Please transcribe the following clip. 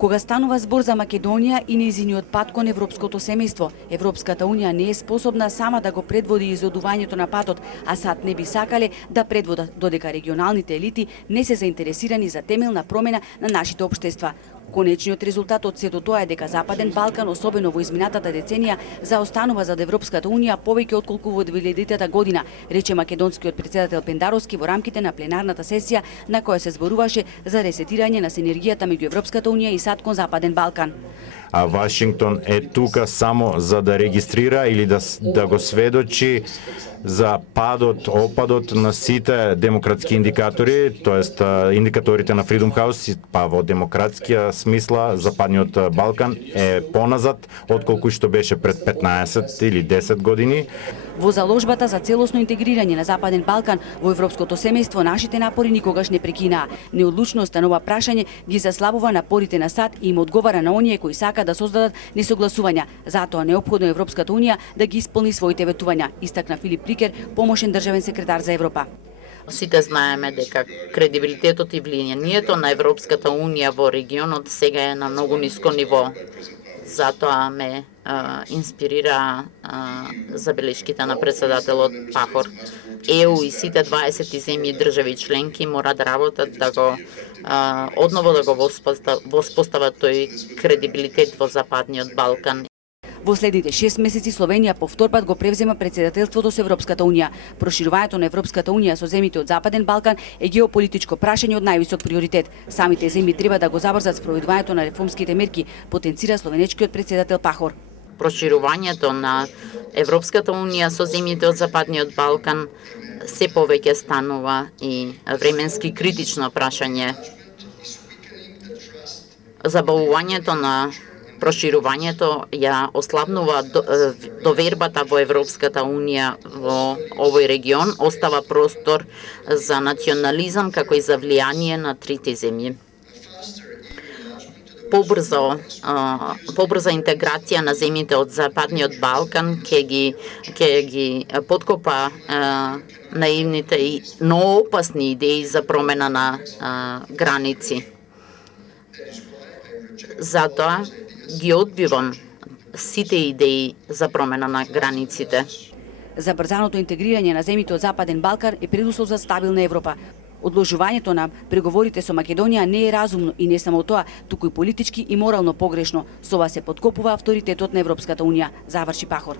Кога станува збор за Македонија и нејзиниот пат кон европското семејство, Европската унија не е способна сама да го предводи изодувањето на патот, а сад не би сакале да предводат, додека регионалните елити не се заинтересирани за темелна промена на нашите општества. Конечниот резултат од сето тоа е дека Западен Балкан, особено во изминатата деценија, заостанува зад Европската унија повеќе отколку во 2000 година, рече македонскиот претседател Пендаровски во рамките на пленарната сесија на која се зборуваше за ресетирање на синергијата меѓу Европската унија и САД кон Западен Балкан. А Вашингтон е тука само за да регистрира или да го сведочи за опадот на сите демократски индикатори, тоест индикаторите на Freedom House, па во демократскија смисла Западниот Балкан е поназад отколку што беше пред 15 или 10 години. Во заложбата за целосно интегрирање на Западен Балкан во европското семејство нашите напори никогаш не прекинаа. Неодлучноста на ова прашање ги заслабува напорите на САД и им одговара на оние кои сакаат да создадат несогласувања. Затоа неопходно е Европската унија да ги исполни своите ветувања, истакна Филип Рикер, помошен државен секретар за Европа. Сите знаеме дека кредибилитетот и влијанието на Европската унија во регионот сега е на многу ниско ниво. Затоа ме инспирира забелешките на председателот Пахор. ЕУ и сите 20 земји држави членки мора да работат да го одново да го воспостават тој кредибилитет во Западниот Балкан. Во следните 6 месеци Словенија повторпат го превзема председателството со Европската унија. Проширувањето на Европската унија со земјите од Западен Балкан е геополитичко прашање од највисок приоритет. Самите земји треба да го забрзат спроведувањето на реформските мерки, потенцира словенечкиот председател Пахор. Проширувањето на Европската унија со земјите од Западниот Балкан се повеќе станува и временски критично прашање. Забавувањето на проширувањето ја ослабнува довербата во Европската унија во овој регион, остава простор за национализам како и за влијание на трите земји. Побрза интеграција на земјите од Западниот Балкан ќе ги подкопа наивните но опасни идеи за промена на граници. Затоа ги одбивам сите идеи за промена на границите. Забрзаното интегрирање на земјите од Западен Балкан е предуслов за стабилна Европа. Одложувањето на преговорите со Македонија не е разумно и не само тоа, туку и политички и морално погрешно. Со ова се подкопува авторитетот на Европската унија, заврши Пахор.